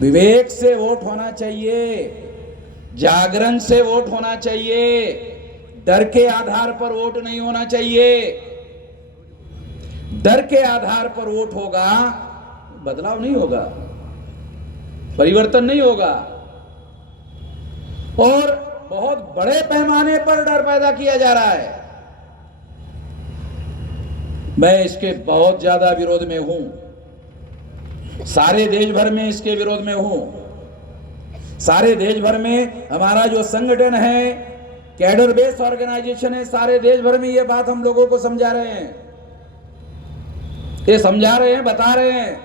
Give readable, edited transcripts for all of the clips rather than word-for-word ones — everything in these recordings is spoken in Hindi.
विवेक से वोट होना चाहिए, जागरण से वोट होना चाहिए, डर के आधार पर वोट नहीं होना चाहिए। डर के आधार पर वोट होगा, बदलाव नहीं होगा, परिवर्तन नहीं होगा, और बहुत बड़े पैमाने पर डर पैदा किया जा रहा है। मैं इसके बहुत ज्यादा विरोध में हूं, सारे देश भर में इसके विरोध में हूं। सारे देश भर में हमारा जो संगठन है, कैडर बेस्ड ऑर्गेनाइजेशन है, सारे देश भर में ये बात हम लोगों को समझा रहे हैं, ये समझा रहे हैं, बता रहे हैं।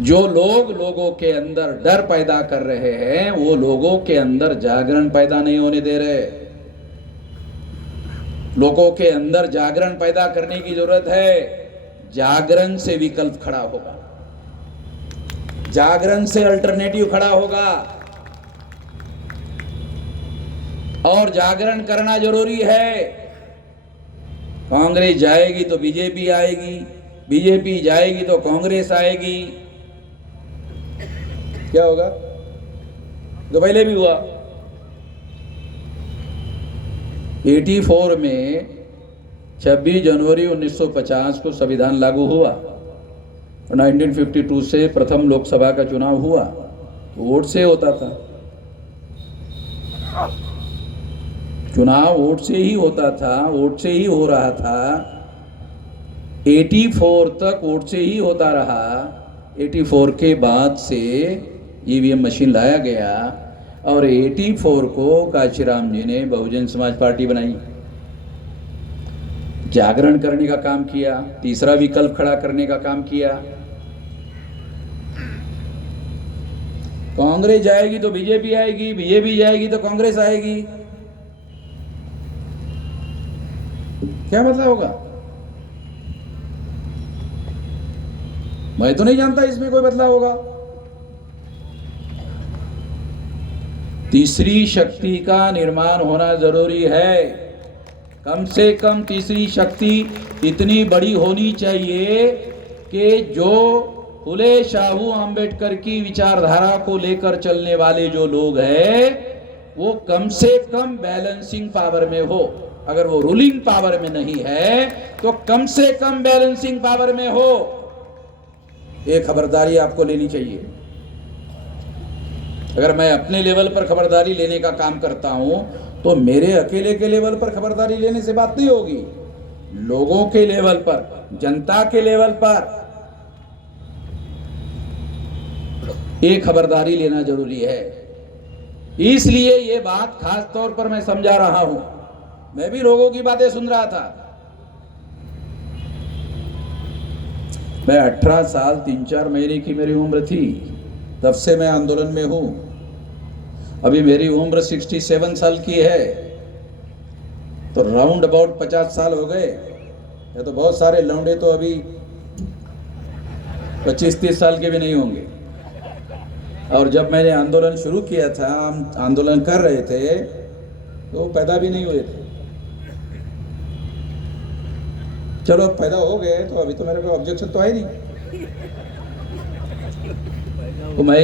जो लोग लोगों के अंदर डर पैदा कर रहे हैं, वो लोगों के अंदर जागरण पैदा नहीं होने दे रहे। लोगों के अंदर जागरण पैदा करने की जरूरत है। जागरण से विकल्प खड़ा होगा, जागरण से अल्टरनेटिव खड़ा होगा, और जागरण करना जरूरी है। कांग्रेस जाएगी तो बीजेपी आएगी, बीजेपी जाएगी तो कांग्रेस आएगी। क्या होगा? तो पहले भी हुआ। 84 में 26 जनवरी 1950 को संविधान लागू हुआ, 1952 से प्रथम लोकसभा का चुनाव हुआ, वोट से होता था। चुनाव वोट से ही होता था, वोट से ही हो रहा था। 84 तक वोट से ही होता रहा। 84 के बाद से ईवीएम मशीन लाया गया, और 84 को काशीराम जी ने बहुजन समाज पार्टी बनाई, जागरण करने का काम किया, तीसरा विकल्प खड़ा करने का काम किया। कांग्रेस जाएगी तो बीजेपी आएगी, बीजेपी जाएगी तो कांग्रेस आएगी। क्या मतलब होगा? मैं तो नहीं जानता इसमें कोई बदलाव होगा। तीसरी शक्ति का निर्माण होना जरूरी है। कम से कम तीसरी शक्ति इतनी बड़ी होनी चाहिए कि जो फुले शाहू अंबेडकर की विचारधारा को लेकर चलने वाले जो लोग हैं, वो कम से कम बैलेंसिंग पावर में हो। अगर वो रूलिंग पावर में नहीं है तो कम से कम बैलेंसिंग पावर में हो। ये खबरदारी आपको लेनी चाहिए। अगर मैं अपने लेवल पर खबरदारी लेने का काम करता हूं, तो मेरे अकेले के लेवल पर खबरदारी लेने से बात नहीं होगी। लोगों के लेवल पर, जनता के लेवल पर ये खबरदारी लेना जरूरी है। इसलिए ये बात खास तौर पर मैं समझा रहा हूं। मैं भी लोगों की बातें सुन रहा था। मैं 18 साल 3-4 महीने की मेरी उम्र थी, तब से मैं आंदोलन में हूं। अभी मेरी उम्र 67 साल की है, तो राउंड अबाउट 50 साल हो गए। या तो बहुत सारे लौंडे तो अभी 25-30 साल के भी नहीं होंगे। और जब मैंने आंदोलन शुरू किया था, हम आंदोलन कर रहे थे, तो पैदा भी नहीं हुए थे। चलो पैदा हो गए तो अभी तो मेरे को ऑब्जेक्शन तो है नहीं। तो मैं,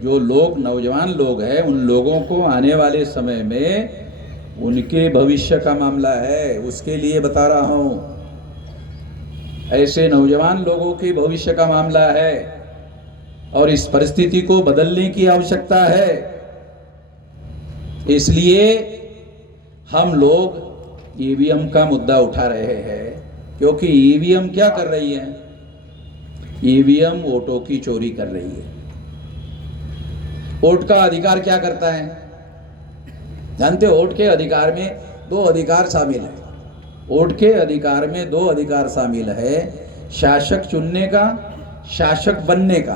जो लोग नौजवान लोग हैं, उन लोगों को आने वाले समय में उनके भविष्य का मामला है, उसके लिए बता रहा हूं। ऐसे नौजवान लोगों के भविष्य का मामला है, और इस परिस्थिति को बदलने की आवश्यकता है। इसलिए हम लोग ईवीएम का मुद्दा उठा रहे हैं, क्योंकि ईवीएम क्या कर रही है? ईवीएम वोटों की चोरी कर रही है। वोट का अधिकार क्या करता है? जानते हो, वोट के अधिकार में 2 अधिकार शामिल है। वोट के अधिकार में 2 अधिकार शामिल है, शासक चुनने का, शासक बनने का।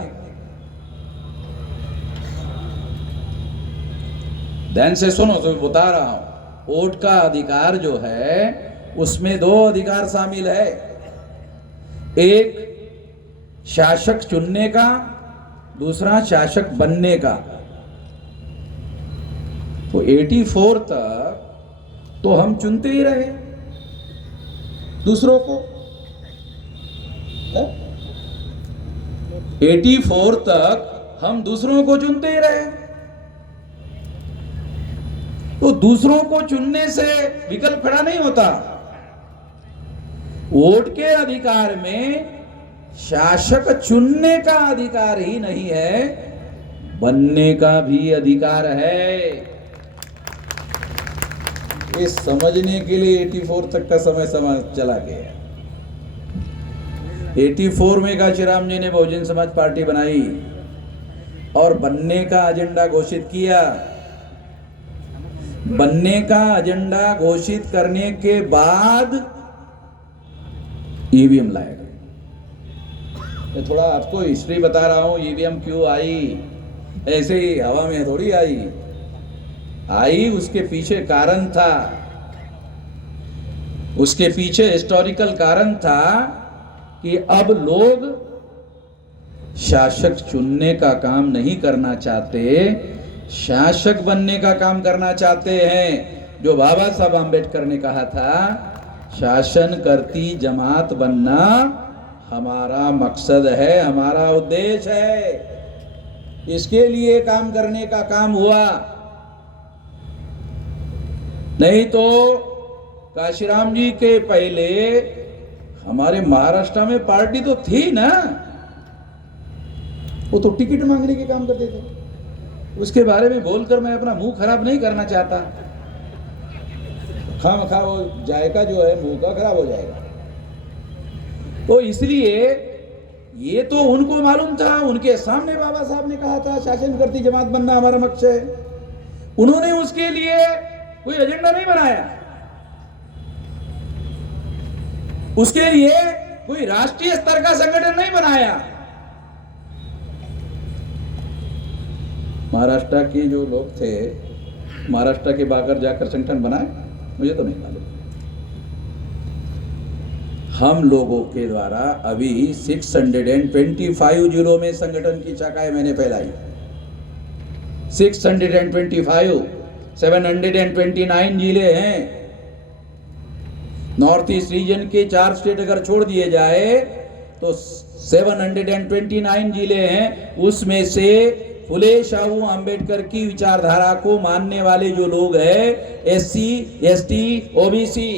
ध्यान से सुनो, तो बता रहा हूं। वोट का अधिकार जो है, उसमें 2 अधिकार शामिल है। एक शासक चुनने का, दूसरा शासक बनने का। तो 84 तक तो हम चुनते ही रहे दूसरों को, 84 तक हम दूसरों को चुनते ही रहे। तो दूसरों को चुनने से विकल्प खड़ा नहीं होता। वोट के अधिकार में शासक चुनने का अधिकार ही नहीं है, बनने का भी अधिकार है। ये समझने के लिए 84 तक का समय चला गया। 84 में काशीराम जी ने बहुजन समाज पार्टी बनाई और बनने का एजेंडा घोषित किया। बनने का एजेंडा घोषित करने के बाद ईवीएम लाएगा। मैं थोड़ा आपको हिस्ट्री बता रहा हूं, ईवीएम क्यों आई, ऐसे ही हवा में थोड़ी आई, उसके पीछे कारण था। उसके पीछे हिस्टोरिकल कारण था कि अब लोग शासक चुनने का काम नहीं करना चाहते, शासक बनने का काम करना चाहते हैं। जो बाबा साहब आम्बेडकर ने कहा था, शासन करती जमात बनना हमारा मकसद है, हमारा उद्देश्य है। इसके लिए काम करने का काम हुआ। नहीं तो काशीराम जी के पहले हमारे महाराष्ट्र में पार्टी तो थी ना, वो तो टिकट मांगने के काम करते थे। उसके बारे में बोलकर मैं अपना मुंह खराब नहीं करना चाहता। खामखा वो जायका जो है मुंह का खराब हो जाएगा। तो इसलिए ये तो उनको मालूम था, उनके सामने बाबा साहब ने कहा था शासन करती जमात बनना हमारा मकसद है। उन्होंने उसके लिए कोई एजेंडा नहीं बनाया, उसके लिए कोई राष्ट्रीय स्तर का संगठन नहीं बनाया। महाराष्ट्र के जो लोग थे, महाराष्ट्र के बाहर जाकर संगठन बनाए, मुझे तो नहीं मालूम। हम लोगों के द्वारा अभी 625 जिलों में संगठन की शाखाएं मैंने फैलाई। 625, 729 जिले हैं। नॉर्थ ईस्ट रीजन के 4 स्टेट अगर छोड़ दिए जाए तो 729 जिले हैं। उसमें से फुले शाहू अंबेडकर की विचारधारा को मानने वाले जो लोग हैं, एससी, एसटी, ओबीसी,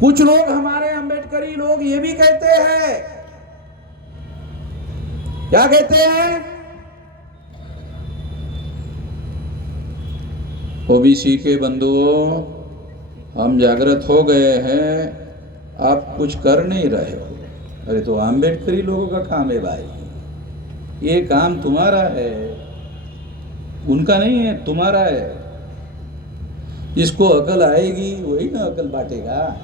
कुछ लोग हमारे अंबेडकरी लोग ये भी कहते हैं, क्या कहते हैं, ओबीसी के बंधुओं, हम जागृत हो गए हैं, आप कुछ कर नहीं रहे हो। अरे तो अंबेडकरी लोगों का काम है भाई, ये काम तुम्हारा है, उनका नहीं है, तुम्हारा है। जिसको अकल आएगी वही ना अकल बांटेगा,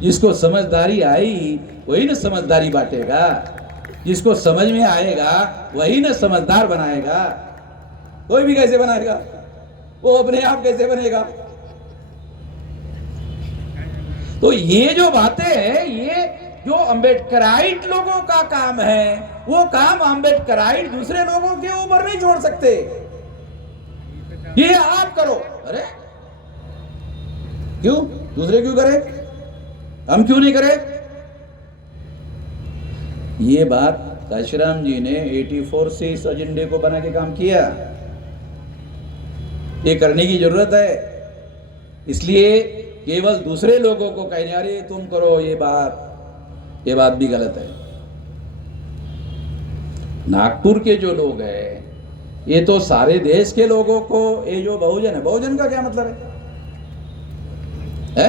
जिसको समझदारी आई वही ना समझदारी बांटेगा, जिसको समझ में आएगा वही ना समझदार बनाएगा। कोई भी कैसे बनाएगा, वो अपने आप कैसे बनेगा। तो ये जो बातें हैं, ये जो अंबेडकराइट लोगों का काम है, वो काम अंबेडकराइट दूसरे लोगों के ऊपर नहीं छोड़ सकते। ये आप करो। अरे क्यों, दूसरे क्यों करे, हम क्यों नहीं करे। ये बात काशीराम जी ने 84 से इस एजेंडे को बना के काम किया। ये करने की जरूरत है। इसलिए केवल दूसरे लोगों को कहने अरे तुम करो, ये बात भी गलत है। नागपुर के जो लोग हैं, ये तो सारे देश के लोगों को, ये जो बहुजन है, बहुजन का क्या मतलब है?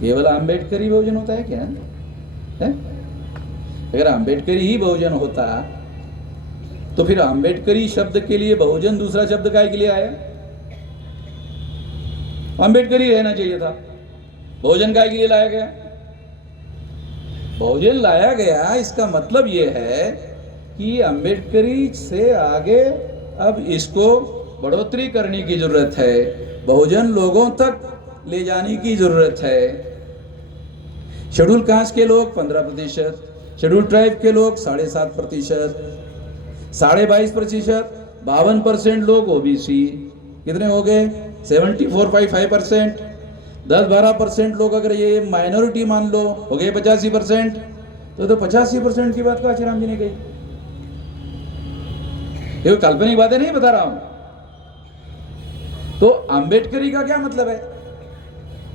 केवल अंबेडकरी बहुजन होता है क्या है? अगर अंबेडकरी ही बहुजन होता तो फिर अंबेडकरी शब्द के लिए बहुजन दूसरा शब्द काय के लिए आया? अंबेडकरी रहना चाहिए था, बहुजन काय के लिए लाया गया? बहुजन लाया गया, इसका मतलब यह है कि अंबेडकरी से आगे अब इसको बढ़ोतरी करने की जरूरत है, बहुजन लोगों तक ले जाने की जरूरत है। शेड्यूल कास्ट के लोग 15%, शेड्यूल ट्राइब के लोग 7.5%, 22.5%, 52% लोग ओबीसी, कितने हो गए? 74.5%, 10-12% लोग अगर ये माइनॉरिटी मान लो, हो गए 85%, तो 85% की बात काशी राम जी ने कही। ये काल्पनिक बातें नहीं बता रहा हूं। तो अंबेडकरी का क्या मतलब है?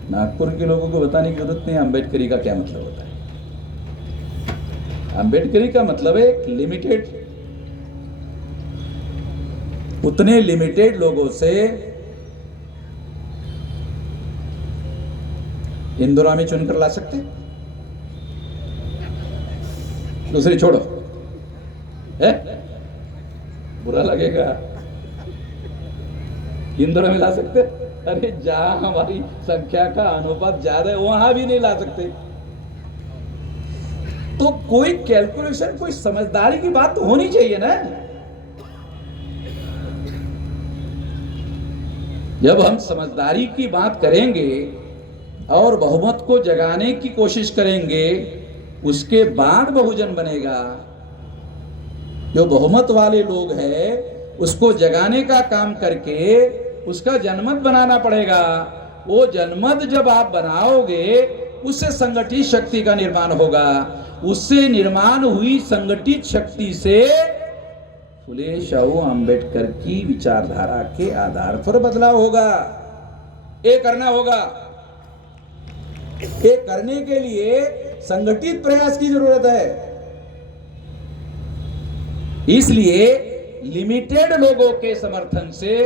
नागपुर के लोगों को बताने की जरूरत नहीं, अंबेडकरी का क्या मतलब होता है। अंबेडकरी का मतलब है लिमिटेड, उतने लिमिटेड लोगों से इंदिरा में चुनकर ला सकते, दूसरी छोड़ो, है बुरा लगेगा। इंदिरा में ला सकते? अरे जहां हमारी संख्या का अनुपात ज्यादा है वहां भी नहीं ला सकते। तो कोई कैलकुलेशन, कोई समझदारी की बात तो होनी चाहिए ना। जब हम समझदारी की बात करेंगे और बहुमत को जगाने की कोशिश करेंगे, उसके बाद बहुजन बनेगा। जो बहुमत वाले लोग हैं उसको जगाने का काम करके उसका जनमत बनाना पड़ेगा। वो जनमत जब आप बनाओगे उससे संगठित शक्ति का निर्माण होगा। उससे निर्माण हुई संगठित शक्ति से फुले शाहू अंबेडकर की विचारधारा के आधार पर बदलाव होगा। ये करना होगा। ये करने के लिए संगठित प्रयास की जरूरत है। इसलिए लिमिटेड लोगों के समर्थन से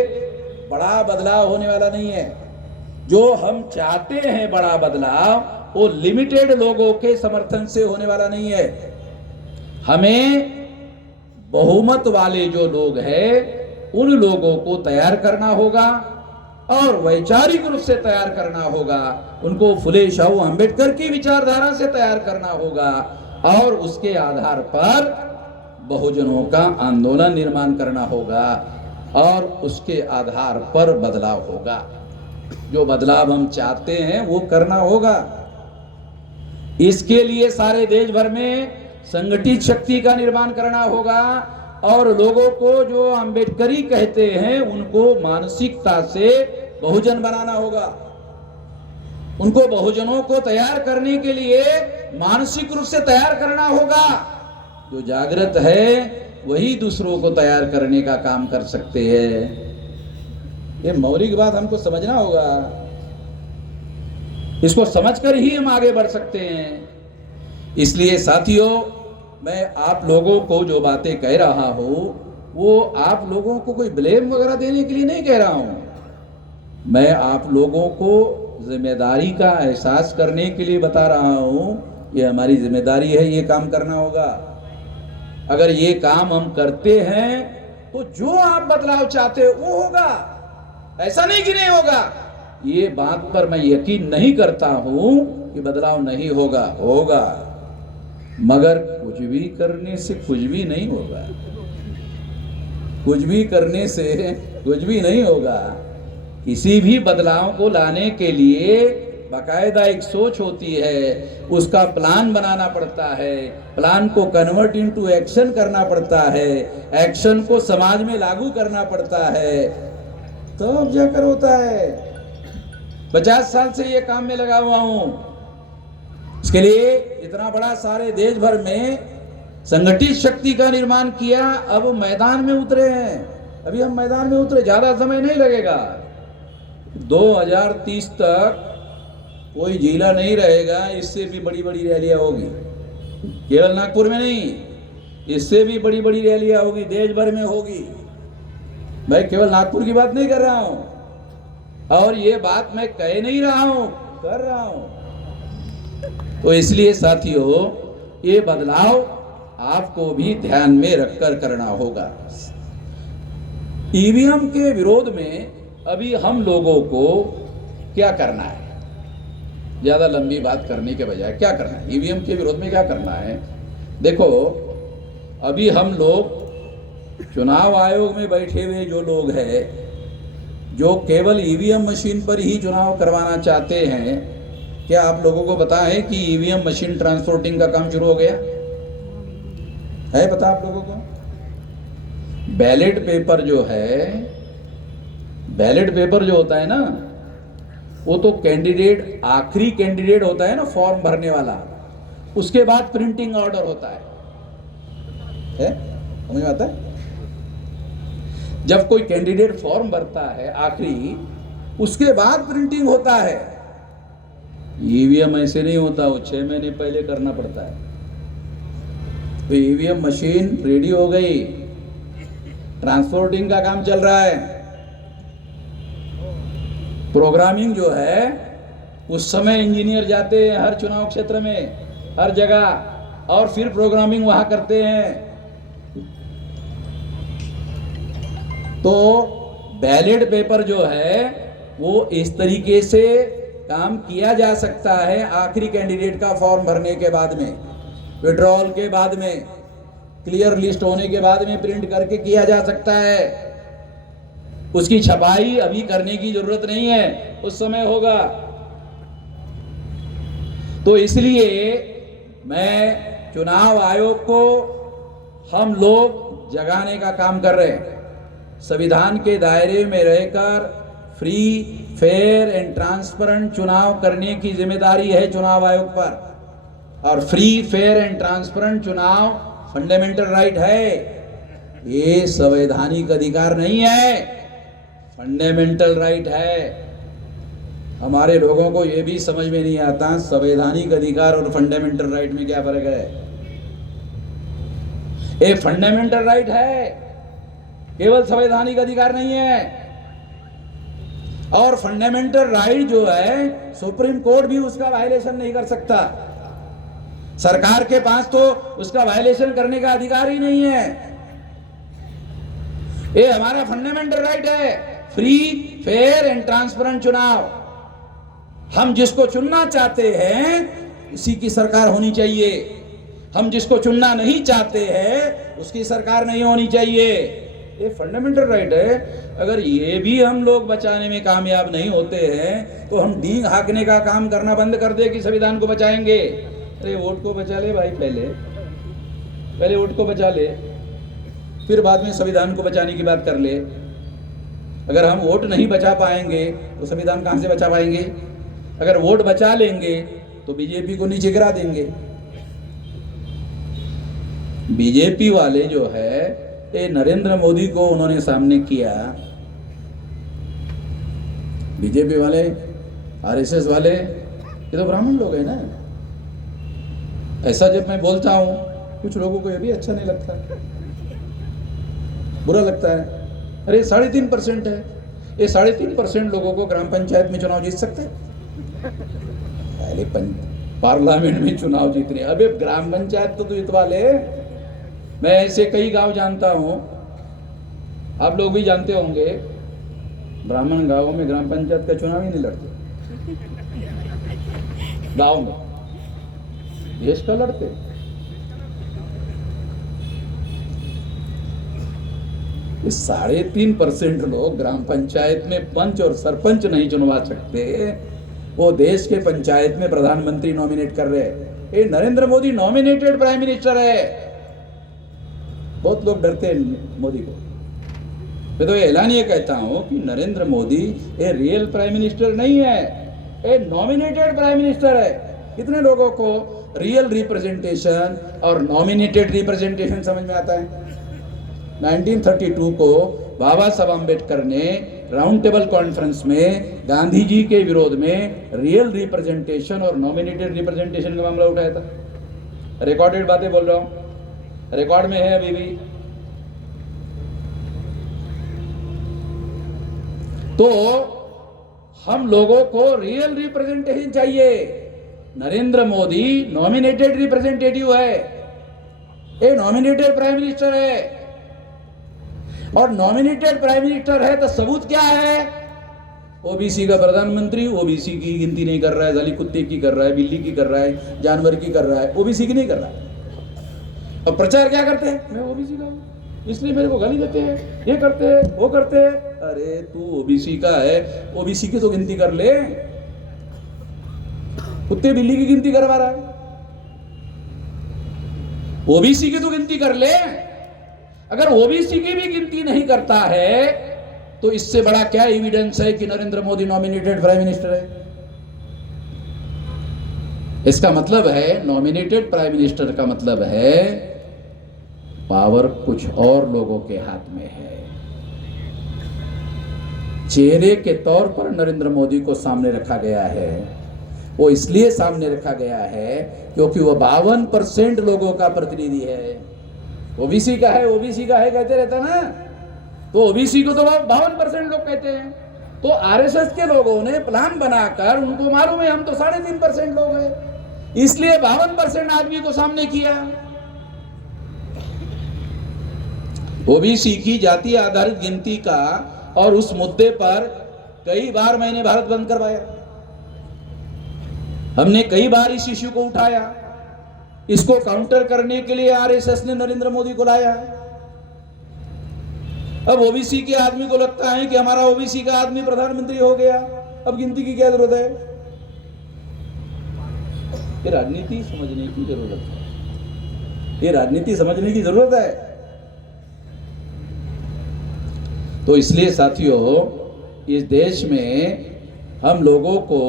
बड़ा बदलाव होने वाला नहीं है। जो हम चाहते हैं बड़ा बदलाव, वो लिमिटेड लोगों के समर्थन से होने वाला नहीं है। हमें बहुमत वाले जो लोग हैं उन लोगों को तैयार करना होगा और वैचारिक रूप से तैयार करना होगा। उनको फुले शाहू अंबेडकर की विचारधारा से तैयार करना होगा और उसके आधार पर बहुजनों का आंदोलन निर्माण करना होगा और उसके आधार पर बदलाव होगा। जो बदलाव हम चाहते हैं वो करना होगा। इसके लिए सारे देश भर में संगठित शक्ति का निर्माण करना होगा और लोगों को जो अंबेडकरी कहते हैं उनको मानसिकता से बहुजन बनाना होगा। उनको बहुजनों को तैयार करने के लिए मानसिक रूप से तैयार करना होगा। जो जागृत है वही दूसरों को तैयार करने का काम कर सकते हैं। ये मौलिक बात हमको समझना होगा। इसको समझकर ही हम आगे बढ़ सकते हैं। इसलिए साथियों, मैं आप लोगों को जो बातें कह रहा हूं वो आप लोगों को कोई ब्लेम वगैरह देने के लिए नहीं कह रहा हूं। मैं आप लोगों को जिम्मेदारी का एहसास करने के लिए बता रहा हूं। ये हमारी जिम्मेदारी है, ये काम करना होगा। अगर ये काम हम करते हैं तो जो आप बदलाव चाहते हो वो होगा। ऐसा नहीं कि नहीं होगा। ये बात पर मैं यकीन नहीं करता हूं कि बदलाव नहीं होगा, होगा, मगर कुछ भी करने से कुछ भी नहीं होगा। कुछ भी करने से कुछ भी नहीं होगा। किसी भी बदलाव को लाने के लिए बाकायदा एक सोच होती है, उसका प्लान बनाना पड़ता है, प्लान को कन्वर्ट इनटू एक्शन करना पड़ता है, एक्शन को समाज में लागू करना पड़ता है, तब जाकर होता है। 50 साल से ये काम में लगा हुआ हूं। इसके लिए इतना बड़ा सारे देश भर में संगठित शक्ति का निर्माण किया। अब मैदान में उतरे हैं। अभी हम मैदान में उतरे, ज्यादा समय नहीं लगेगा। 2030 तक कोई जिला नहीं रहेगा, इससे भी बड़ी बड़ी रैलियां होगी। केवल नागपुर में नहीं, इससे भी बड़ी बड़ी रैलियां होगी, देश भर में होगी। मैं केवल नागपुर की बात नहीं कर रहा हूं और ये बात मैं कह नहीं रहा हूं, कर रहा हूं। तो इसलिए साथियों, ये बदलाव आपको भी ध्यान में रखकर करना होगा। ईवीएम के विरोध में अभी हम लोगों को क्या करना है? ज्यादा लंबी बात करने के बजाय क्या करना है? ईवीएम के विरोध में क्या करना है? देखो, अभी हम लोग चुनाव आयोग में बैठे हुए जो लोग हैं, जो केवल ईवीएम मशीन पर ही चुनाव करवाना चाहते हैं, क्या आप लोगों को पता है कि ईवीएम मशीन ट्रांसपोर्टिंग का काम शुरू हो गया है? पता आप लोगों को? बैलेट पेपर जो है, बैलेट पेपर जो होता है ना, वो तो कैंडिडेट, आखिरी कैंडिडेट होता है ना फॉर्म भरने वाला, उसके बाद प्रिंटिंग ऑर्डर होता है समझ में आता है? जब कोई कैंडिडेट फॉर्म भरता है आखिरी, उसके बाद प्रिंटिंग होता है। ईवीएम ऐसे नहीं होता, वो 6 महीने पहले करना पड़ता है। तो ईवीएम मशीन रेडी हो गई, ट्रांसपोर्टिंग का काम चल रहा है, प्रोग्रामिंग जो है उस समय इंजीनियर जाते हैं हर चुनाव क्षेत्र में, हर जगह, और फिर प्रोग्रामिंग वहां करते हैं। तो बैलेट पेपर जो है वो इस तरीके से काम किया जा सकता है। आखिरी कैंडिडेट का फॉर्म भरने के बाद में, विड्रॉल के बाद में, क्लियर लिस्ट होने के बाद में प्रिंट करके किया जा सकता है। उसकी छपाई अभी करने की जरूरत नहीं है, उस समय होगा। तो इसलिए मैं चुनाव आयोग को हम लोग जगाने का काम कर रहे हैं। संविधान के दायरे में रहकर फ्री, फेयर एंड ट्रांसपेरेंट चुनाव करने की जिम्मेदारी है चुनाव आयोग पर। और फ्री, फेयर एंड ट्रांसपेरेंट चुनाव फंडामेंटल राइट है, ये संवैधानिक अधिकार नहीं है, फंडामेंटल राइट है। हमारे लोगों को ये भी समझ में नहीं आता संवैधानिक अधिकार और फंडामेंटल राइट में क्या फर्क है। ये फंडामेंटल राइट है, केवल संवैधानिक अधिकार नहीं है। और फंडामेंटल राइट जो है सुप्रीम कोर्ट भी उसका वायलेशन नहीं कर सकता। सरकार के पास तो उसका वायलेशन करने का अधिकार ही नहीं है। ये हमारा फंडामेंटल राइट है, फ्री, फेयर एंड ट्रांसपेरेंट चुनाव। हम जिसको चुनना चाहते हैं उसी की सरकार होनी चाहिए, हम जिसको चुनना नहीं चाहते हैं उसकी सरकार नहीं होनी चाहिए। ये फंडामेंटल राइट है। अगर ये भी हम लोग बचाने में कामयाब नहीं होते हैं तो हम डींग हाँकने का काम करना बंद कर दे कि संविधान को बचाएंगे। अरे वोट को बचा ले भाई, पहले वोट को बचा ले, फिर बाद में संविधान को बचाने की बात कर ले। अगर हम वोट नहीं बचा पाएंगे तो संविधान कहां से बचा पाएंगे? अगर वोट बचा लेंगे तो बीजेपी को नीचे गिरा देंगे। बीजेपी वाले जो है ये नरेंद्र मोदी को उन्होंने सामने किया। बीजेपी वाले, आरएसएस वाले, ये तो ब्राह्मण लोग हैं ना। ऐसा जब मैं बोलता हूं कुछ लोगों को ये भी अच्छा नहीं लगता, बुरा लगता है। अरे 3.5% है, ये 3.5% लोगों को ग्राम पंचायत में चुनाव जीत सकते हैं। पहले पार्लियामेंट में चुनाव जीतने, अबे ग्राम पंचायत तो जीतवा ले। मैं ऐसे कई गांव जानता हूं, आप लोग भी जानते होंगे, ब्राह्मण गांवों में ग्राम पंचायत का चुनाव ही नहीं लड़ते। गांव में देश का लड़ते। इस 3.5% लोग ग्राम पंचायत में पंच और सरपंच नहीं चुनवा सकते, वो देश के पंचायत में प्रधानमंत्री नॉमिनेट कर रहे हैं। ये Narendra Modi nominated prime minister है। बहुत लोग डरते हैं मोदी को। मैं तो ये ऐलानिए कहता हूं कि नरेंद्र मोदी ये रियल प्राइम मिनिस्टर नहीं है, ये नॉमिनेटेड प्राइम मिनिस्टर है। कितने लोगों को रियल रिप्रेजेंटेशन और नॉमिनेटेड रिप्रेजेंटेशन समझ में आता है? 1932 को बाबा साहब अम्बेडकर ने राउंड टेबल कॉन्फ्रेंस में गांधी जी के विरोध में रियल रिप्रेजेंटेशन और नॉमिनेटेड रिप्रेजेंटेशन का मामला उठाया था। रिकॉर्डेड बातें बोल रहा हूं, रिकॉर्ड में है अभी भी। तो हम लोगों को रियल रिप्रेजेंटेशन चाहिए। नरेंद्र मोदी नॉमिनेटेड रिप्रेजेंटेटिव है, ये नॉमिनेटेड प्राइम मिनिस्टर है। और नॉमिनेटेड प्राइम मिनिस्टर है तो सबूत क्या है? ओबीसी का प्रधानमंत्री, ओबीसी की गिनती नहीं कर रहा है, दलित कुत्ते की कर रहा है, बिल्ली की कर रहा है, जानवर की कर रहा है, ओबीसी की नहीं कर रहा है। और प्रचार क्या करते हैं? मैं ओबीसी का हूं इसलिए मेरे को गाली देते हैं, ये करते हैं, वो करते हैं। अरे तू ओबीसी का है, ओबीसी की तो गिनती कर ले। कुत्ते बिल्ली की गिनती करवा रहा है, ओबीसी की तो गिनती कर ले। अगर ओबीसी की भी गिनती नहीं करता है तो इससे बड़ा क्या एविडेंस है कि Narendra Modi nominated prime minister है? इसका मतलब है नॉमिनेटेड प्राइम मिनिस्टर का मतलब है पावर कुछ और लोगों के हाथ में है। चेहरे के तौर पर नरेंद्र मोदी को सामने रखा गया है। वो इसलिए सामने रखा गया है क्योंकि वो 52% लोगों का प्रतिनिधि है। ओबीसी का है, ओबीसी का है कहते रहता ना, तो ओबीसी को तो 52% लोग कहते हैं। तो आरएसएस के लोगों ने प्लान बनाकर, उनको मालूम है हम तो 3.5% लोग हैं, इसलिए 52% आदमी को सामने किया। ओबीसी की जाति आधारित गिनती का और उस मुद्दे पर कई बार मैंने भारत बंद करवाया, हमने कई बार इस इश्यू को उठाया। इसको काउंटर करने के लिए आरएसएस ने नरेंद्र मोदी को लाया। अब ओबीसी के आदमी को लगता है कि हमारा ओबीसी का आदमी प्रधानमंत्री हो गया, अब गिनती की क्या जरूरत है? ये राजनीति समझने की जरूरत है, ये राजनीति समझने की जरूरत है। तो इसलिए साथियों, इस देश में हम लोगों को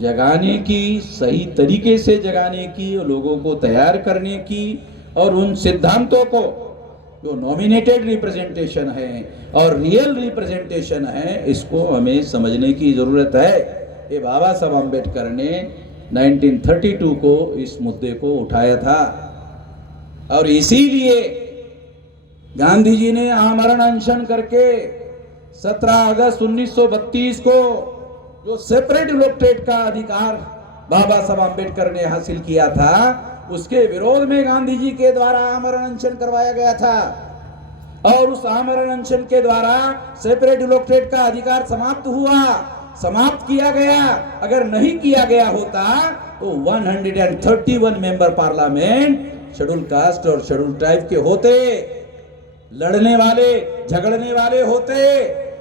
जगाने की, सही तरीके से जगाने की, लोगों को तैयार करने की, और उन सिद्धांतों को जो नॉमिनेटेड रिप्रेजेंटेशन है और रियल रिप्रेजेंटेशन है, इसको हमें समझने की जरूरत है। ये बाबा साहब अम्बेडकर ने 1932 को इस मुद्दे को उठाया था, और इसीलिए गांधी जी ने आमरण अनशन करके 17 अगस्त 1932 को जो सेपरेट इलेक्टेड का अधिकार बाबा साहब अम्बेडकर ने हासिल किया था, उसके विरोध में गांधी जी के द्वारा आमरण अनशन करवाया गया था। और उस आमरण अनशन के द्वारा सेपरेट इलेक्टेड का अधिकार समाप्त हुआ, समाप्त किया गया। अगर नहीं किया गया होता तो 131 मेंबर पार्लियामेंट शेड्यूल कास्ट और शेड्यूल ट्राइब के होते, लड़ने वाले, झगड़ने वाले होते।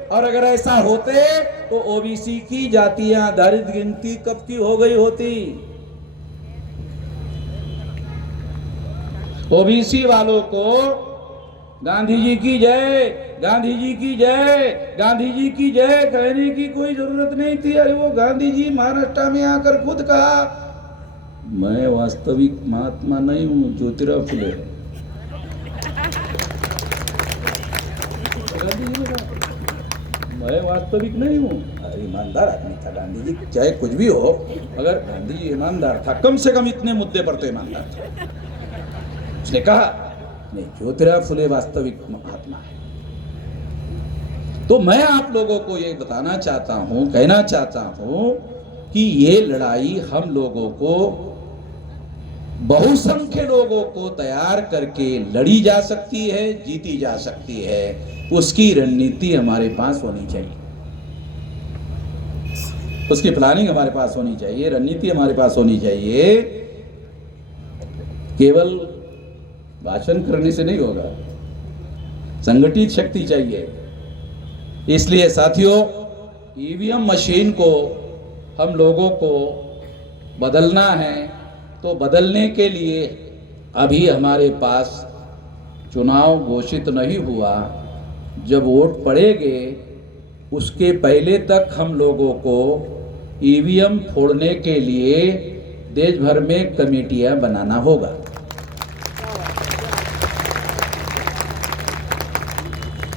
और अगर ऐसा होते तो ओबीसी की जातियां आधारित गिनती कब की हो गई होती? ओबीसी वालों को गांधी जी की जय, गांधी जी की जय, गांधी जी की जय कहने की कोई जरूरत नहीं थी। अरे वो गांधी जी महाराष्ट्र में आकर खुद कहा, मैं वास्तविक महात्मा नहीं हूं, ज्योतिराव फुले। गांधी जी ने कहा मैं वास्तविक नहीं हूं। ईमानदार आदमी था गांधी जी, चाहे कुछ भी हो, अगर गांधी जी ईमानदार था, कम से कम इतने मुद्दे पर तो ईमानदार था। उसने कहा नहीं, ज्योतिराव फुले वास्तविक महात्मा है। तो मैं आप लोगों को ये बताना चाहता हूं, कहना चाहता हूं कि ये लड़ाई हम लोगों को, बहुसंख्य लोगों को तैयार करके लड़ी जा सकती है, जीती जा सकती है। उसकी रणनीति हमारे पास होनी चाहिए, उसकी प्लानिंग हमारे पास होनी चाहिए, रणनीति हमारे पास होनी चाहिए। केवल भाषण करने से नहीं होगा, संगठित शक्ति चाहिए। इसलिए साथियों, ईवीएम मशीन को हम लोगों को बदलना है, तो बदलने के लिए अभी हमारे पास चुनाव घोषित नहीं हुआ। जब वोट पड़ेंगे उसके पहले तक हम लोगों को ईवीएम फोड़ने के लिए देश भर में कमेटियां बनाना होगा।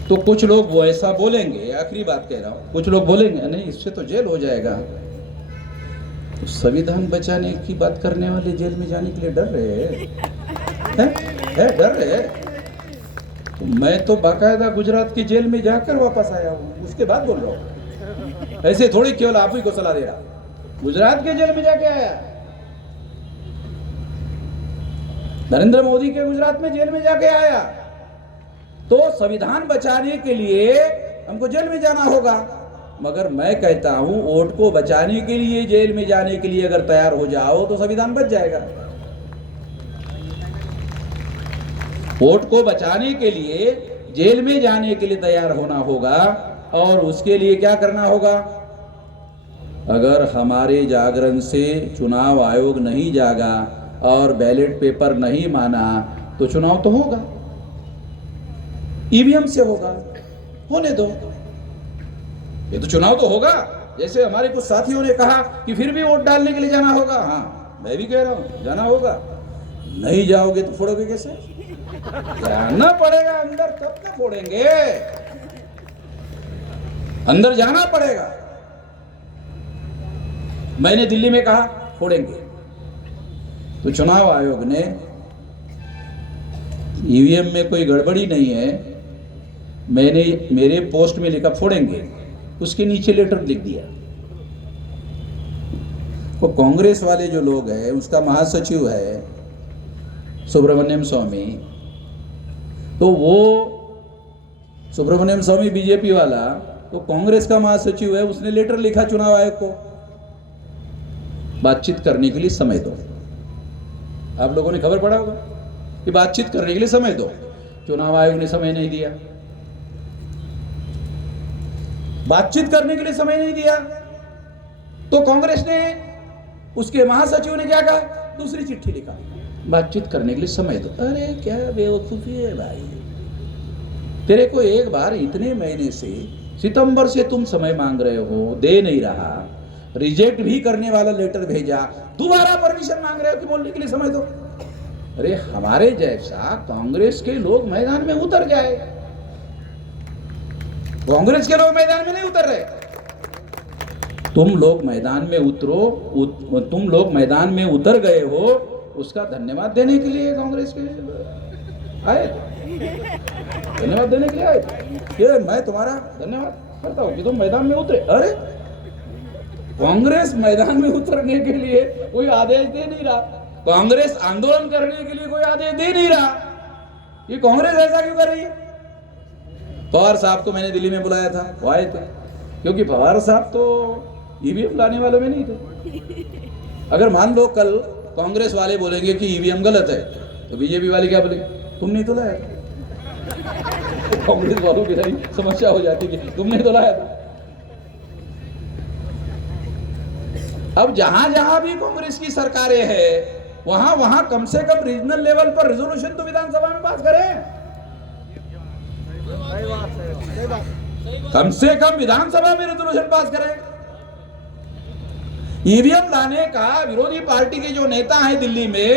तो कुछ लोग वो ऐसा बोलेंगे, आखिरी बात कह रहा हूं, कुछ लोग बोलेंगे नहीं इससे तो जेल हो जाएगा। तो संविधान बचाने की बात करने वाले जेल में जाने के लिए डर रहे हैं, डर रहे हैं। तो मैं तो बाकायदा गुजरात की जेल में जाकर वापस आया हूं, उसके बाद बोल रहा हूं। ऐसे थोड़ी केवल आप ही को सलाह दे रहा, गुजरात के जेल में जाके आया। नरेंद्र मोदी के गुजरात में जेल में जाके आया। तो संविधान बचाने के लिए हमको जेल में जाना होगा, मगर मैं कहता हूं वोट को बचाने के लिए जेल में जाने के लिए अगर तैयार हो जाओ तो संविधान बच जाएगा। वोट को बचाने के लिए जेल में जाने के लिए तैयार होना होगा, और उसके लिए क्या करना होगा? अगर हमारे जागरण से चुनाव आयोग नहीं जागा और बैलेट पेपर नहीं माना तो चुनाव तो होगा, ईवीएम से होगा, होने दो। ये तो चुनाव तो होगा। जैसे हमारे कुछ साथियों ने कहा कि फिर भी वोट डालने के लिए जाना होगा, हाँ मैं भी कह रहा हूं जाना होगा। नहीं जाओगे तो फोड़ोगे कैसे? जाना पड़ेगा अंदर, तब ना फोड़ेंगे, अंदर जाना पड़ेगा। मैंने दिल्ली में कहा फोड़ेंगे, तो चुनाव आयोग ने ईवीएम में कोई गड़बड़ी नहीं है, मैंने मेरे पोस्ट में लिखा फोड़ेंगे, उसके नीचे लेटर लिख दिया। वो कांग्रेस वाले जो लोग हैं, उसका महासचिव है सुब्रमण्यम स्वामी, तो वो सुब्रमण्यम स्वामी बीजेपी वाला, तो कांग्रेस का महासचिव है, उसने लेटर लिखा चुनाव आयोग को, बातचीत करने के लिए समय दो। आप लोगों ने खबर पड़ा होगा कि बातचीत करने के लिए समय दो, चुनाव आयोग ने समय नहीं दिया, बातचीत करने के लिए समय नहीं दिया। तो कांग्रेस ने, उसके महासचिव ने क्या कहा, दूसरी चिट्ठी लिखा, बातचीत करने के लिए समय दो। अरे क्या बेवकूफी है भाई, तेरे को एक बार इतने महीने से, सितंबर से तुम समय मांग रहे हो, दे नहीं रहा, रिजेक्ट भी करने वाला लेटर भेजा, दोबारा परमिशन मांग रहे हो कि बोलने के लिए समय दो। अरे हमारे जैसा कांग्रेस के लोग मैदान में उतर जाए, कांग्रेस के लोग मैदान में नहीं उतर रहे। तुम लोग मैदान में उतरो, तुम लोग मैदान में उतर गए हो, उसका धन्यवाद देने के लिए कांग्रेस के आए, धन्यवाद देने के लिए आए। ये मैं तुम्हारा धन्यवाद करता हूं कि तुम मैदान में उतरे। अरे कांग्रेस मैदान में उतरने के लिए कोई आदेश दे नहीं रहा, कांग्रेस आंदोलन करने के लिए कोई आदेश दे नहीं रहा, ये कांग्रेस ऐसा क्यों कर रही है? पवार साहब को मैंने दिल्ली में बुलाया था, वो आए थे, क्योंकि पवार साहब तो ईवीएम लाने वालों में नहीं थे। अगर मान लो कल कांग्रेस वाले बोलेंगे कि ईवीएम गलत है, तो बीजेपी वाले क्या बोलेंगे, तुमने तो लाया था। कांग्रेस वालों की नहीं समस्या हो जाती है, तुमने तो लाया था। अब जहां जहां भी कांग्रेस की सरकारें हैं, वहां वहां कम से कम रीजनल लेवल पर रेजोल्यूशन तो विधानसभा में पास करें, कम से कम विधानसभा में रेजोल्यूशन पास करें। ईवीएम लाने का विरोधी पार्टी के जो नेता हैं दिल्ली में,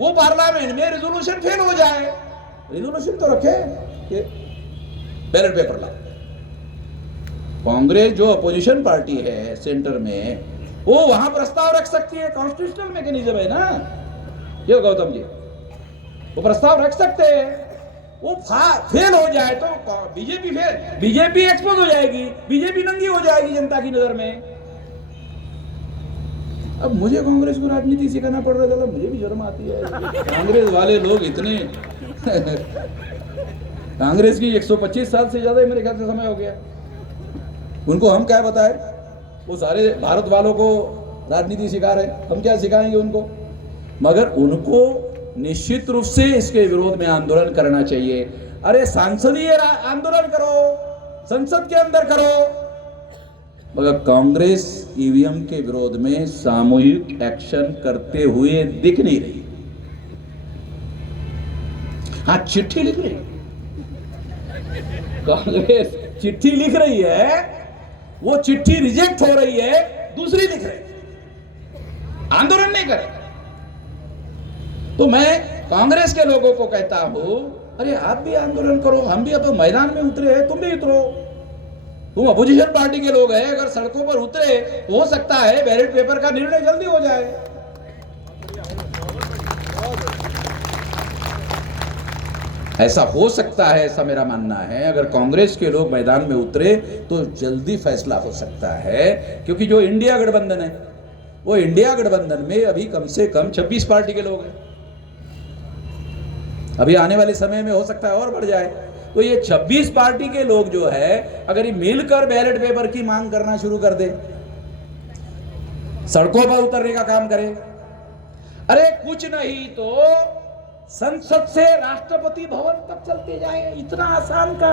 वो पार्लियामेंट में रेजोल्यूशन फेल हो जाए, रेजोल्यूशन तो रखे कि बैलेट पेपर लाओ। कांग्रेस जो अपोजिशन पार्टी है सेंटर में, वो वहां प्रस्ताव रख सकती है, कॉन्स्टिट्यूशनल मैकेनिज्म है ना ये गौतम जी, वो प्रस्ताव रख सकते हैं। वो फेल हो जाए तो बीजेपी एक्सपोज हो जाएगी, बीजेपी नंगी हो जाएगी जनता की नजर में। अब मुझे कांग्रेस को राजनीति सिखाना पड़ रहा था, मुझे भी शर्म आती है। कांग्रेस वाले लोग इतने कांग्रेस की 125 साल से ज्यादा मेरे ख्याल से समय हो गया, उनको हम क्या बताएं? वो सारे भारत वालों को राजनीति सिखा रहे, हम क्या सिखाएंगे उनको? मगर उनको निश्चित रूप से इसके विरोध में आंदोलन करना चाहिए। अरे सांसदीय आंदोलन करो, संसद के अंदर करो, मगर कांग्रेस ईवीएम के विरोध में सामूहिक एक्शन करते हुए दिख नहीं रही। हाँ, चिट्ठी लिख रही, कांग्रेस चिट्ठी लिख रही है, वो चिट्ठी रिजेक्ट हो रही है, दूसरी लिख रहे, आंदोलन नहीं करे। तो मैं कांग्रेस के लोगों को कहता हूं, अरे आप भी आंदोलन करो, हम भी अब मैदान में उतरे हैं, तुम भी उतरो। तुम अपोजिशन पार्टी के लोग हैं, अगर सड़कों पर उतरे तो हो सकता है बैलेट पेपर का निर्णय जल्दी हो जाए। ऐसा हो सकता है, ऐसा मेरा मानना है। अगर कांग्रेस के लोग मैदान में उतरे तो जल्दी फैसला हो सकता है, क्योंकि जो इंडिया गठबंधन है, वो इंडिया गठबंधन में अभी कम से कम 26 पार्टी के लोग हैं। अभी आने वाले समय में हो सकता है और बढ़ जाए। तो ये 26 पार्टी के लोग जो है, अगर ये मिलकर बैलेट पेपर की मांग करना शुरू कर दे, सड़कों पर उतरने का काम करे, अरे कुछ नहीं तो संसद से राष्ट्रपति भवन तक चलते जाए, इतना आसान का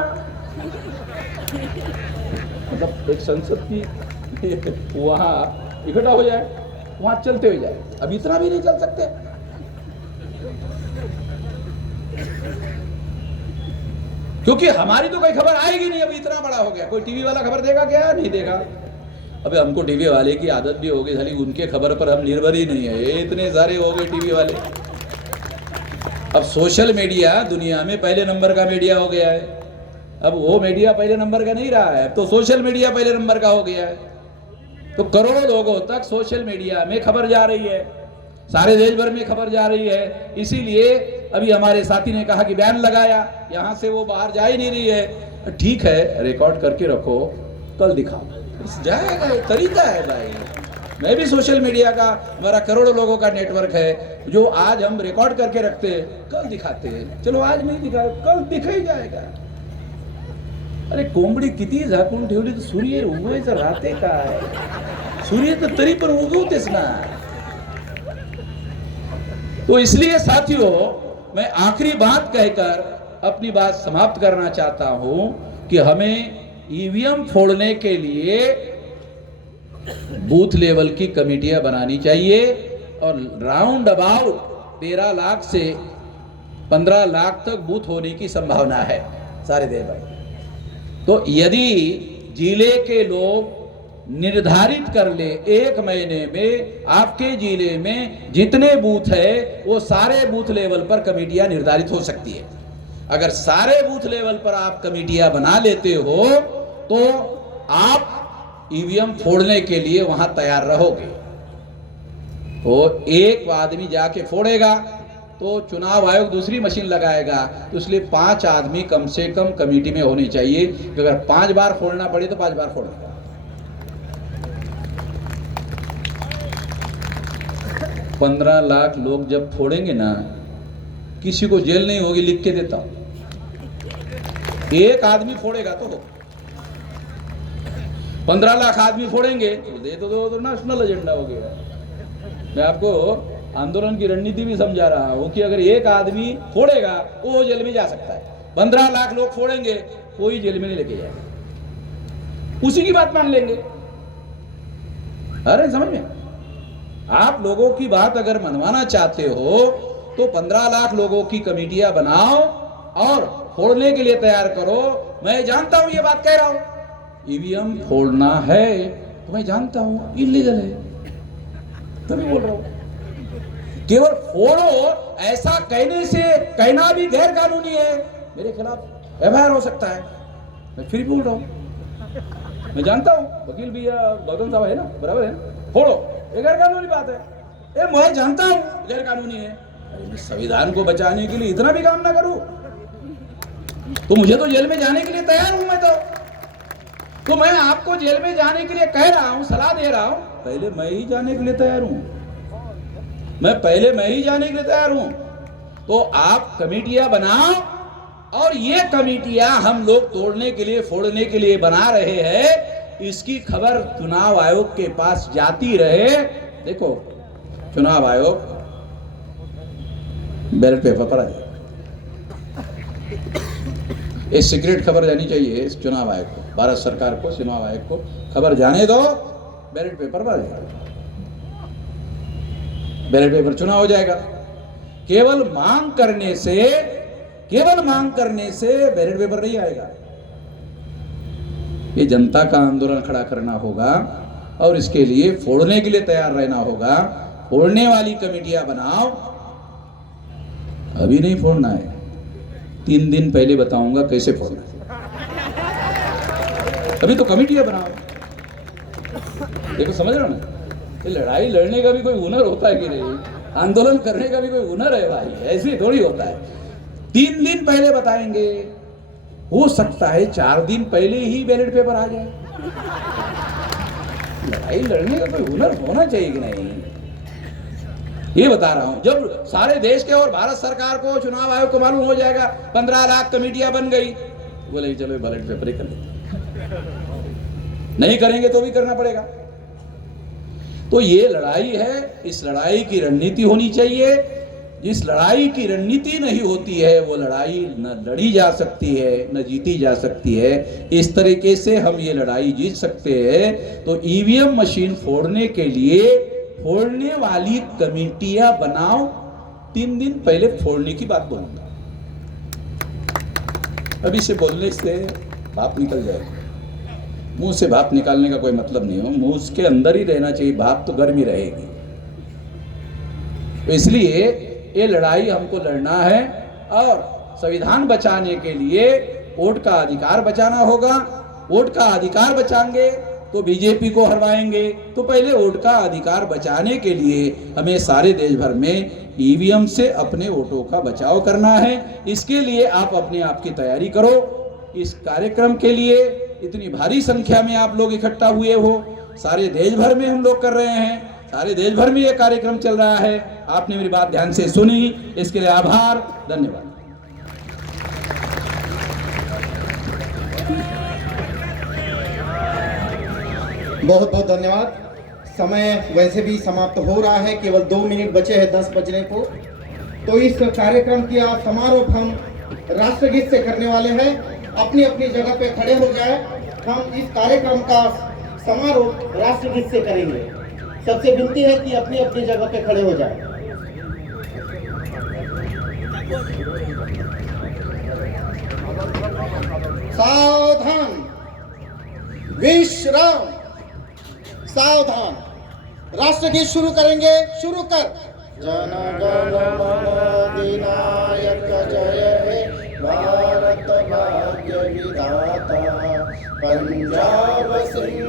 मतलब एक संसद की वहां इकट्ठा हो जाए, वहां चलते हुए जाए। अब इतना भी नहीं चल सकते। क्योंकि हमारी तो कोई खबर आएगी नहीं, अभी इतना बड़ा हो गया। कोई टीवी वाला खबर देगा क्या? नहीं देगा। अबे हमको टीवी वाले की आदत भी हो गई, साली उनके खबर पर हम निर्भर ही नहीं है, इतने सारे हो गए टीवी वाले। अब सोशल मीडिया दुनिया में पहले नंबर का मीडिया हो गया है। अब वो मीडिया पहले नंबर का नहीं रहा है, अब तो सोशल मीडिया पहले नंबर का हो गया है। तो करोड़ों लोगों तक सोशल मीडिया में खबर जा रही है, सारे देश भर में खबर जा रही है। इसीलिए अभी हमारे साथी ने कहा कि बैन लगाया, यहाँ से वो बाहर जा ही नहीं रही है। ठीक है, रिकॉर्ड करके रखो, कल दिखाओ, जाएगा, तरीका है भाई। मैं भी सोशल मीडिया का, हमारा करोड़ों लोगों का नेटवर्क है, जो आज हम रिकॉर्ड करके रखते हैं, कल दिखाते हैं। चलो आज नहीं दिखा, कल दिखा ही जाएगा। अरे कोंबडी किती झाकून ठेवली तर सूर्य उगवायचा राहते काय? सूर्य तर तरी पण उगवतेच ना। तो इसलिए साथियों, मैं आखिरी बात कहकर अपनी बात समाप्त करना चाहता हूं कि हमें ईवीएम फोड़ने के लिए बूथ लेवल की कमेटियां बनानी चाहिए और राउंड अबाउट 13 लाख से 15 लाख तक बूथ होने की संभावना है सारे देश भर। तो यदि जिले के लोग निर्धारित कर ले 1 महीने में आपके जिले में जितने बूथ है वो सारे बूथ लेवल पर कमेटियां निर्धारित हो सकती है। अगर सारे बूथ लेवल पर आप कमेटियां बना लेते हो तो आप ईवीएम फोड़ने के लिए वहां तैयार रहोगे। तो एक आदमी जाके फोड़ेगा तो चुनाव आयोग दूसरी मशीन लगाएगा, तो इसलिए 5 आदमी कम से कम कमेटी में होनी चाहिए। अगर 5 बार फोड़ना पड़े तो 5 बार फोड़ेगा। 15 लाख लोग जब फोड़ेंगे ना, किसी को जेल नहीं होगी, लिख के देता हूं। एक आदमी फोड़ेगा तो हो, 15 लाख आदमी फोड़ेंगे तो दे तो नेशनल एजेंडा हो गया। मैं आपको आंदोलन की रणनीति भी समझा रहा हूं कि अगर एक आदमी फोड़ेगा वो जेल में जा सकता है, 15 लाख लोग फोड़ेंगे कोई जेल में नहीं लेके जाएगा, उसी की बात मान लेंगे। अरे समझ में, आप लोगों की बात अगर मनवाना चाहते हो तो 15 लाख लोगों की कमेटियां बनाओ और फोड़ने के लिए तैयार करो। मैं जानता हूं ये बात कह रहा हूं, ईवीएम फोड़ना है तो मैं जानता हूं इलीगल है, तभी बोल रहा हूं। केवल फोड़ो ऐसा कहने से, कहना भी गैर कानूनी है, मेरे खिलाफ एफआईआर हो सकता है। मैं फिर बोल रहा हूं, मैं जानता हूं, वकील भी गौतम साहब है ना, बराबर है ना, फोड़ो ये गैर कानूनी बात है। मैं जानता हूं गैर कानूनी है, संविधान को बचाने के लिए इतना भी काम ना करूं तो मुझे तो जेल में जाने के लिए तैयार हूं। मैं तो मैं आपको जेल में जाने के लिए कह रहा हूं, सलाह दे रहा हूं, पहले मैं ही जाने के लिए तैयार हूं, मैं ही जाने के लिए तैयार हूं। तो आप कमेटियां बनाओ और ये कमेटियां हम लोग तोड़ने के लिए, फोड़ने के लिए बना रहे हैं, इसकी खबर चुनाव आयोग के पास जाती रहे। देखो चुनाव आयोग बैलेट पेपर पर आए, ये सीक्रेट खबर जानी चाहिए इस चुनाव आयोग को, भारत सरकार को, चुनाव आयोग को खबर जाने दो, बैलेट पेपर पर आ जाएगा, बैलेट पेपर चुनाव हो जाएगा। केवल मांग करने से बैलेट पेपर नहीं आएगा। ये जनता का आंदोलन खड़ा करना होगा और इसके लिए फोड़ने के लिए तैयार रहना होगा। फोड़ने वाली कमेटियां बनाओ, अभी नहीं फोड़ना है, 3 दिन पहले बताऊंगा कैसे फोड़ना है, अभी तो कमेटियां बनाओ। देखो समझ रहे हो ना, लड़ाई लड़ने का भी कोई हुनर होता है कि नहीं, आंदोलन करने का भी कोई हुनर है भाई, ऐसे थोड़ी होता है। 3 दिन पहले बताएंगे, हो सकता है 4 दिन पहले ही बैलेट पेपर आ जाए। लड़ाई लड़ने का कोई हुनर होना चाहिए कि नहीं, ये बता रहा हूं। जब सारे देश के और भारत सरकार को, चुनाव आयोग को मालूम हो जाएगा 15 लाख कमेटियां बन गई, बोले चलो बैलेट पेपर ही कर लेते, नहीं करेंगे तो भी करना पड़ेगा। तो ये लड़ाई है, इस लड़ाई की रणनीति होनी चाहिए। जिस लड़ाई की रणनीति नहीं होती है वो लड़ाई न लड़ी जा सकती है न जीती जा सकती है। इस तरीके से हम ये लड़ाई जीत सकते हैं। तो ईवीएम मशीन फोड़ने के लिए फोड़ने वाली कमेटियां बनाओ, 3 दिन पहले फोड़ने की बात बोलूंगा। अभी से बोलने से भाप निकल जाएगी। मुंह से भाप निकालने का कोई मतलब नहीं हो, मुंह के अंदर ही रहना चाहिए, भाप तो गर्मी रहेगी। तो इसलिए ये लड़ाई हमको लड़ना है और संविधान बचाने के लिए वोट का अधिकार बचाना होगा। वोट का अधिकार बचाएंगे तो बीजेपी को हरवाएंगे। तो पहले वोट का अधिकार बचाने के लिए हमें सारे देश भर में ईवीएम से अपने वोटों का बचाव करना है। इसके लिए आप अपने आप की तैयारी करो। इस कार्यक्रम के लिए इतनी भारी संख्या में आप लोग इकट्ठा हुए हो, सारे देश भर में हम लोग कर रहे हैं, सारे देश भर में ये कार्यक्रम चल रहा है। आपने मेरी बात ध्यान से सुनी, इसके लिए आभार, धन्यवाद। बहुत बहुत धन्यवाद। समय वैसे भी समाप्त हो रहा है, केवल 2 मिनट बचे हैं 10 बजने को। तो इस कार्यक्रम की आज समारोह हम राष्ट्रगीत से करने वाले हैं। अपनी अपनी जगह पे खड़े हो जाए। हम इस कार्यक्रम का समारोह राष्ट्रगीत से करेंगे। सबसे विनती है कि अपनी अपनी जगह पे खड़े हो जाए। सावधान, विश्राम, सावधान। राष्ट्रगीत शुरू करेंगे। शुरू कर। जन गण मन अधिनायक जय हे भारत भाग्य विधाता, पंजाब सिंह